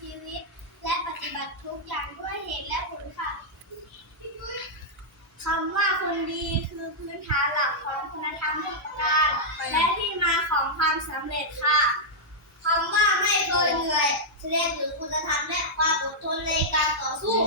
ชีวิต และปฏิบัติทุกอย่างด้วยเหตุและผลค่ะคำว่าคนดีคือพื้นฐานหลักของคุณธรรมหกระการ และที่มาของความสำเร็จค่ะคำว่าไม่เคยเหนื่อยแสดงถึงคุณธรรมและความอดทนในการต่อสู้